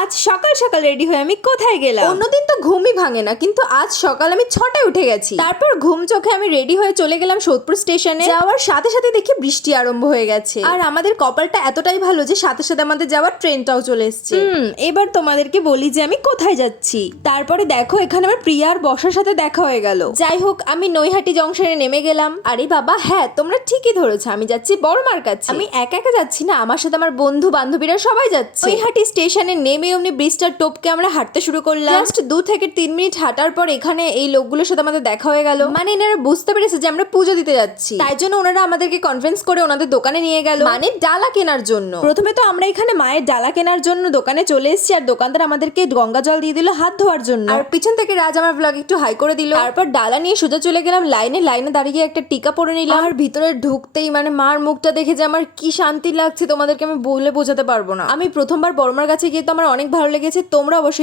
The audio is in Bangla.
আজ সকাল সকাল রেডি হয়ে আমি কোথায় গেলাম? অন্যদিন তো ঘুমই ভাঙে না কিন্তু আজ সকাল আমি ছটায় উঠে গেছি। তারপর ঘুম চোখে আমি রেডি হয়ে চলে গেলাম সোদপুর স্টেশনে। যাওয়ার সাথে সাথে দেখি বৃষ্টি আরম্ভ হয়ে গেছে। আর আমাদের কপালটা এতটাই ভালো যে সাথে সাথে আমাদের যাওয়ার ট্রেনটাও চলে এসছে। হুম। এবার তোমাদেরকে বলি যে আমি কোথায় যাচ্ছি। তারপরে দেখো এখানে আমার প্রিয়া আর বসার সাথে দেখা হয়ে গেল। যাই হোক আমি নৈহাটি জংশনে নেমে গেলাম। আরে বাবা হ্যাঁ তোমরা ঠিকই ধরেছো আমি যাচ্ছি বড়মার কাছে আমি একা একা যাচ্ছি না আমার সাথে আমার বন্ধু বান্ধবীরা সবাই যাচ্ছে। নৈহাটি স্টেশনে নেমে অমনি ব্রিজটার টোপকে আমরা হাঁটতে শুরু করলাম। জাস্ট দু থেকে তিন মিনিট হাঁটার পর এখানে এই লোকগুলোর সাথে আমাদের দেখা হয়ে গেল। মানে এনারা বুঝতে পেরেছে যে আমরা পুজো দিতে যাচ্ছি। তাই জন্য ওনারা আমাদেরকে কনফারেন্স করে ওনাদের দোকানে নিয়ে গেল। মানে ডালা কেনার জন্য। প্রথমে তো আমরা এখানে মায়ের ডালা কেনার জন্য দোকানে চলে এসেছি আর দোকানদার আমাদেরকে গঙ্গা জল দিয়ে দিল হাত ধোয়ার জন্য। আর পিছন থেকে রাজ আমার ব্লগ একটু হাই করে দিল। তারপর ডালা নিয়ে সোজা চলে গেলাম লাইনে লাইনে দাঁড়িয়ে একটা টিকা পরে নিলাম। আর ভিতরে ঢুকতেই মানে মার মুখটা দেখে যে আমার কি শান্তি লাগছে তোমাদেরকে আমি বলে বোঝাতে পারব না। আমি প্রথমবার বড়মার কাছে গিয়ে তো আমার অনেক ভালো লেগেছে তোমরা অবশ্যই